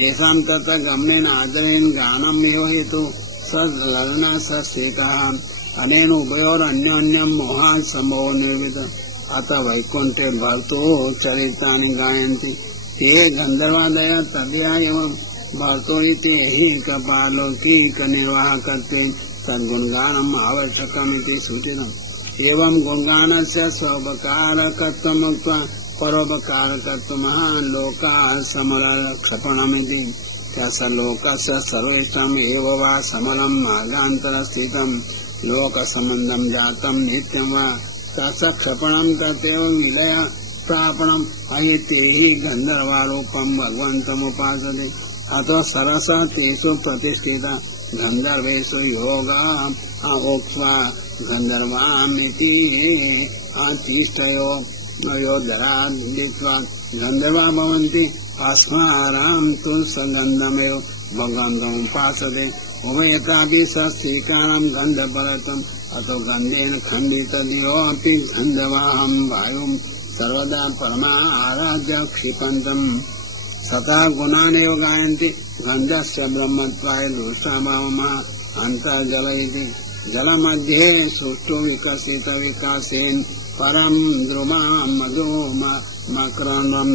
तेषां तत्र गम्येन आदरेण गानमेव हेतु सल्लग्न सस्येकः अनेन उभयोरन्योन्यं मोहात् सम्भवो निर्विद अत वैकुण्ठे भर्तुः चरितानि गायन्ति ते गन्धर्वादय तदया एवं भर्तुः इति हि कपालौकिकनिर्वाहकत्वेन तद्गुणगानम् आवश्यकमिति सूचितम्। एवं गुणगानस्य स्वोपकारकत्वमुक्त्वा परोपकारकत्वमः लोकाः समलक्षपणमिति तस्य लोकस्य सर्वेषाम् एव वा समलं मार्गान्तरस्थितं लोकसम्बन्धं जातं नित्यं वा तस्य क्षपणं तदेव विलय प्रापणम् अहिते हि गन्धर्वारूपं भगवन्तमुपासते अतो सरसा तेषु प्रतिष्ठिता गन्धर्वेषु योगा ओक्त्वा गन्धर्वामिति अतिष्ठयो योधरादित्वा गन्धर्वा भवन्ति अस्मारां तु सगन्धमेव भगवन्तमुपासते उभयत्रापि सस्तीकानां गन्धपरतम् अतो गन्धेन खण्डितयोऽपि गन्धवाहं वायुं सर्वदा परमा आराध्य क्षिपन्तम् सता गुणानेव गायन्ति गन्धस्य ब्रह्मत्वाय दोषाभावमः अन्तर्जल इति जलमध्ये सुष्ठु विकसित विकासेन परम द्रुमा मधु मकरंदम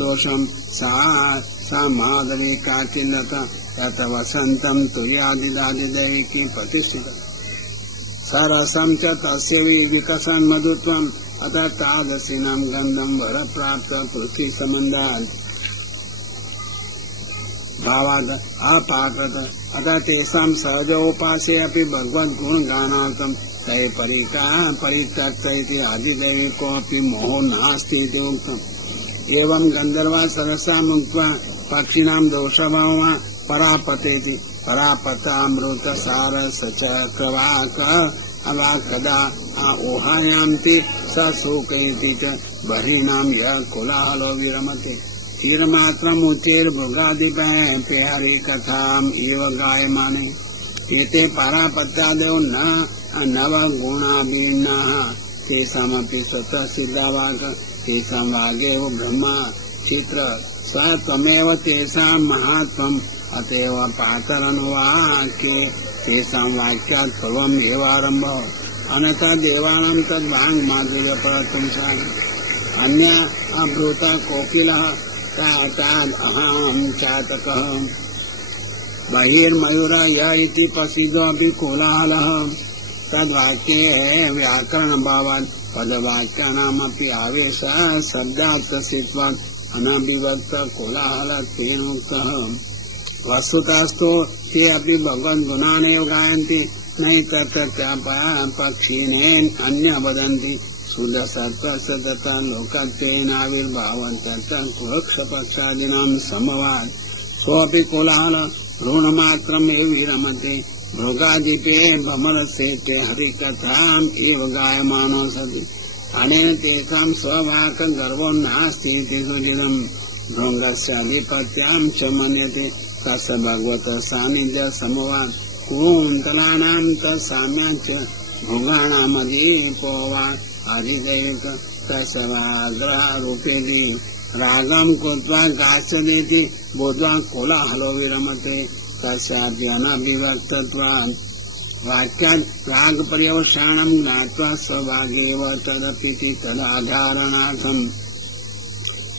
दोषम सा माधवी काचिलता यत वसंतम तुर्यादिदादिदैकी प्रतिष्ठिता सरसं च तस्य विकसन मधुत्वम् अतः तादृशीनां गन्धं वरप्राप्त पृथ्वी सम्बन्धात् भावात् अपाकृत अतः तेषां सहजोपासे अपि भगवद्गुणगानार्थं तै परित्यक्त इति आदिदैविकोऽपि मोहो नास्ति इति उक्तम्। एवं गन्धर्वा सरसामुक्त्वा पक्षिणां दोषभावः परापतेति परापतामृतसारसचक्रवाक अवाकदा ओहायान्ति स शोकयति च बहिर्नां यः कोलाहलो विरमते तीरमात्रम् उच्चैर्भृगादिपः हरिकथाम् इव गायमाने एते परापत्यादयो नवगुणाभिन्नाः तेषामपि स्वतः सिद्धावाक् तेषां वागेव ब्रह्मा चित्र स त्वमेव तेषां महात्मम् अतएव पातरनुवाक्ये तेषां वाक्यात् सर्वम् एवारम्भः अन्यथा देवानां तद्वाङ्माधुर्यपरत्वं अन्य अब्रूत कोकिलः तादहं चातकः बहिर्मयूर य इति प्रसिद्धोऽपि कोलाहलः तद्वाक्ये व्याकरणभावात् पदवाक्यानामपि आवेशः शब्दार्थसित्वात् अनभिव्यक्त कोलाहलत्वेन उक्तः। वस्तुतस्तु ते अपि भगवद्गुणानेव गायन्ति नहि तत्र पक्षिणेन अन्य वदन्ति शुद्धसत्त्वस्य तथा लोकत्वेनाविर्भावं तत्र कुक्षपक्षादीनां समवात् सोऽपि कोलाहल भ्रूणमात्रमेव विरमते भृगादिपे भ्रमरसेते हरिकथाम् एव गायमानो सति अनेन तेषां स्वभाकगर्वो नास्ति इति सूचितम्। भृङ्गस्य अधिपत्यां च मन्यते तस्य भगवतः सान्निध्यसमवात् कुन्तलानां तत्साम्याच्च भृगाणामधिपो वा अधिदैविक तस्य वाग्रहरूपेति रागं कृत्वा गाच्छदेति बोध्वा कोलाहलो विरमते तस्यापि अनभिव्यक्तत्वात् वाक्यात् रागपर्यवसानं ज्ञात्वा स्वभागेव तदपीति तदाधारणार्थम्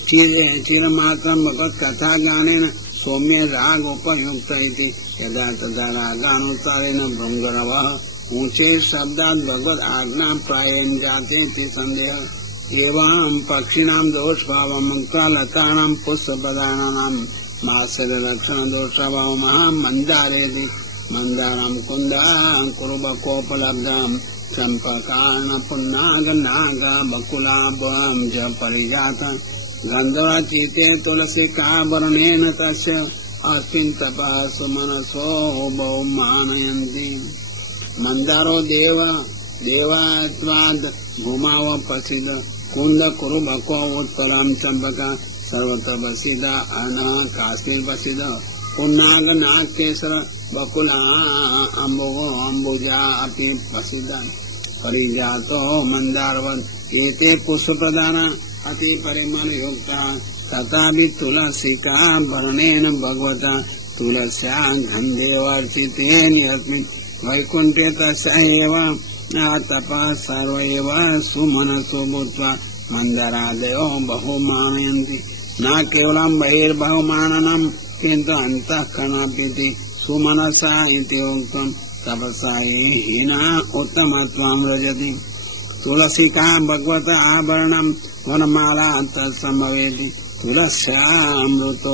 चिरमात्रं भगवत्कथाज्ञानेन सौम्य राग उपयुक्त इति यदा तदा रागानुसारेण भृङ्गरवः ऊँचे शब्दात् भगवद् आज्ञा प्रायेण जाते इति सन्देहः। एवं पक्षिणां दोषभावं मुक्त्वा लतानां पुष्पपदानां मात्सर्यलक्षणदोषभावमः मन्दारेति मन्दारं कुन्दकुरुबकोपलब्धं चम्पकार्णपुन्नागनाग बकुलाभं च परिजातं गन्धर्वचीते तुलसिकाभरणेन तस्य अस्मिन् तपः सुमनसो बहुमानयन्ति मन्दारो देवत्वाद् भूमावपसिद कुंद कुरु बको उत्तरम चंपका सर्वत्र प्रसिद्ध अनः काश्मीर प्रसिद्ध पुन्नाग नाग केसर बकुला अंबुजा अपि प्रसिद्ध परिजातो मंदारवन एते पुष्पप्रधान अति परिमल युक्ता तथापि तुलसिका वर्णेन भगवता तुलस्या गन्धेवर्चितेन यस्मिन् वैकुण्ठे तस्यैव तपः सर्व एव सुमनसो भूत्वा मन्दरादयो बहुमानयन्ति न केवलं बहिर्बहुमाननं किन्तु अन्तःकरणापि सुमनसा इति उक्तं तपसा हीना उत्तमत्वं व्रजति तुलसिका भगवत आभरणं वनमाला तत्संभवेति तुलस्यामृतो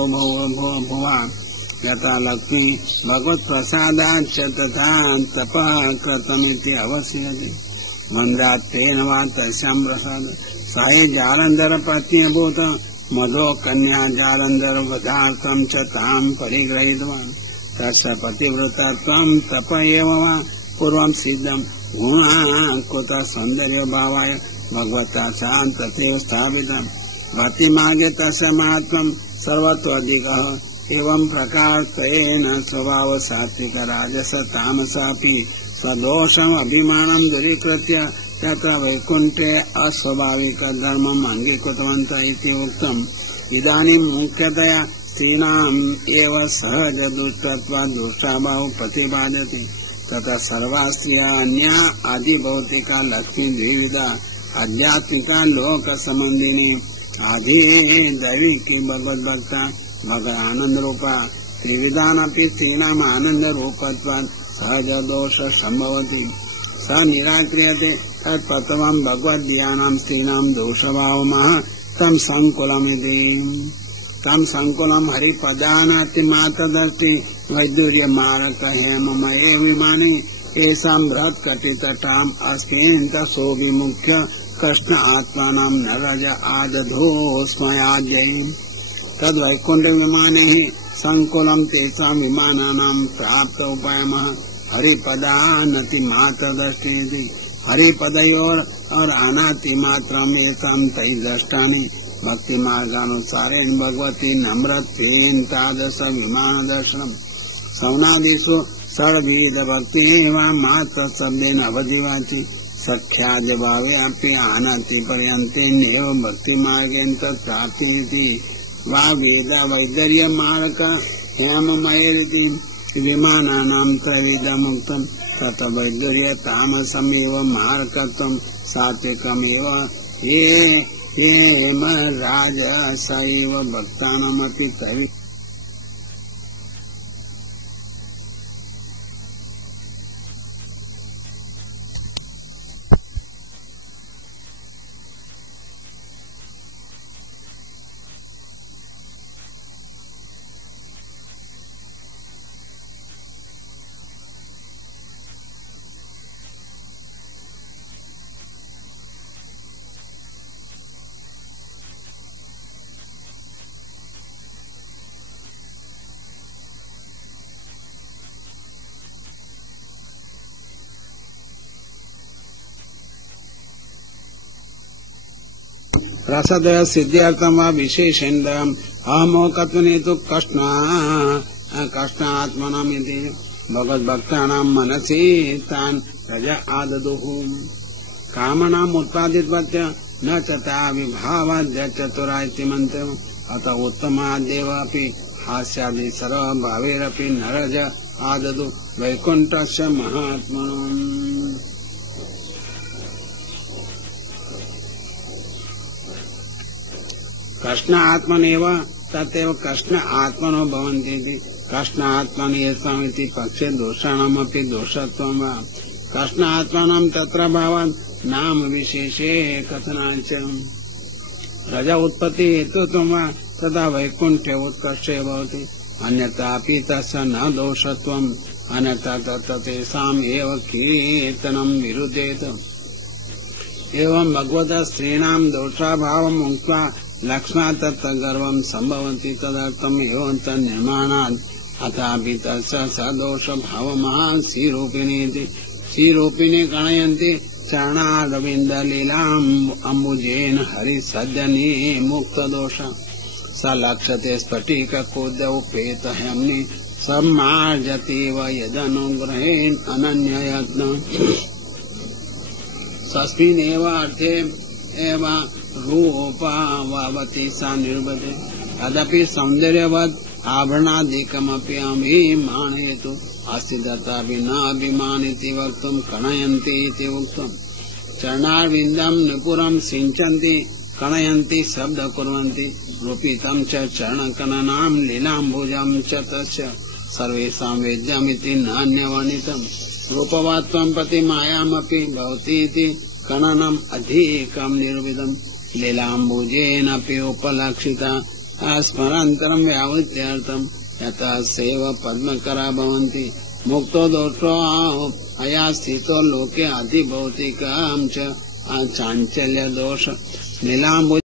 भुवा यथा लक्ष्मी भगवत प्रसादाच्च तथा तपः कृतमिति अवश्यते मन्दात्तेन वा तस्यां प्रसाद स हि जालन्धर पत्नीभूत मधो कन्या जालन्धर वधार्थं च तां परिगृहीतवान् तस्य पतिव्रतत्वं तप एव वा पूर्वं सिद्धं गुणाकृत सौन्दर्यभावाय भगवता च तथैव स्थापितम् भक्तिमार्गे तस्य महत्त्वं सर्वतोऽधिकः एवं प्रकारत्वेन स्वभाव सात्विक राजस तामसापि सदोषम् अभिमानं दूरीकृत्य तत्र वैकुण्ठे अस्वाभाविक धर्मम् अङ्गीकृतवन्तः इति उक्तम् इदानीं मुख्यतया स्त्रीणाम् एव सहज दुष्टत्वात् दुष्टाभावो प्रतिपाद्यते तथा सर्वा स्त्रियः अन्या आदिभौतिका लक्ष्मी द्विविधा आध्यात्मिका लोकसम्बन्धिनी आदि दैविकी भगवद्भक्ता भगवद आनंद रूपा त्रिविधानपि स्त्रीणाम् आनंद रूपत्वात् सहज दोष संभवति स निराक्रियते तत्प्रथमं भगवद्दीयानां स्त्रीणां दोषभावमः तं संकुलमिति तं संकुलं हरिपदानातिमात्रदर्शि वैदुर्यमारक हेममये विमाने येषां बृहत्कटितटाम् अस्मिन्तसोऽभिमुख्य कृष्ण आत्मानं नरज आदधोस्मयाद्यैः तद वैकुंठ विमाने ही संकुलम तेषां विमानानां प्राप्त उपायमः हरिपदानति मात्र दृष्टि हरिपदयोर और अनाति मात्रम येषां तै दृष्टानि भक्ति मार्गानुसारेण भगवती नम्रत्वेन तादृश विमान दर्शनम् सवनादिषु षड्विध भक्ति वा मात्र शब्देन अवधिवाचि सख्याद्य भावे अपि आनाति पर्यन्तेनैव भक्ति मार्गेण तत् प्राप्तिरिति वा वेद वैदर्य मार्ग हेममयेरिति विमानानां त्रैविधमुक्तं तत् वैदर्य तामसमेव मार्गत्वं सात्विकमेव हेम राजस एव भक्तानामपि त्रैविध रसदय सिद्ध्यर्थम वा विशेषेण अहमोकत्वने तु कृष्णात्मनमिति भगवद्भक्तानां मनसि तान् रज आददुः कामनाम् उत्पादितवत्य न तथा विभावाद्य चतुरा इति मन्त्रम् अत उत्तमाद्येव अपि हास्यादि सर्वभावैरपि न रज आददु वैकुण्ठस्य महात्मनम् कृष्ण आत्मनेव तथैव कृष्ण आत्मनो भवन्ति कृष्ण आत्मनि येषामिति पक्षे दोषाणामपि दोषत्वं वा कृष्ण आत्मानं तत्र भावात् नाम विशेषे कथनाच्च रज उत्पत्ति हेतुत्वं वा तदा वैकुण्ठे उत्कर्षे भवति अन्यथापि तस्य न दोषत्वम् अन्यथा तत्तेषाम् एव कीर्तनं विरुध्येत एवं भगवतः स्त्रीणां दोषाभावम् उक्त्वा लक्ष्मा तत्र गर्वं संभवन्ति तदर्थम् एवं तन्निर्माणात् अथापि तस्य सदोष भावमः श्रीरूपिणीति श्रीरूपिणी गणयन्ति चरणारविन्दलीलाम् अम्बुजेन हरिसद्यनि मुक्तदोष स लक्ष्यते स्फटिककुदोपेतहम्नि सम्मार्जतीव यदनुग्रहेण अनन्ययत्न तस्मिन्नेव अर्थे एव रूपावती सा निर्वते तदपि सौंदर्यवत् आभरणादिकमपि अभिमानयतु अस्ति तथापि न अभिमानिति वक्तुं कणयन्ति इति उक्तम्। चरणारविन्दं निपुरं सिञ्चन्ति कणयन्ति शब्द कुर्वन्ति रूपितं च चरणकननां लीलाम्बुजं च तस्य सर्वेषां वेद्यमिति नान्यवर्णितम्। रूपवत्त्वं प्रति मायामपि भवतीति कणनम् अधिकं निर्विदम् लीलाम्बुजेनापि उपलक्षिता स्मरान्तरं व्यावृत्त्यर्थम् यतः सेव पद्मकरा भवन्ति। मुक्तो दोषो अया स्थितो लोके अधिभौतिकं च चाञ्चल्य दोष लीलाम्बुज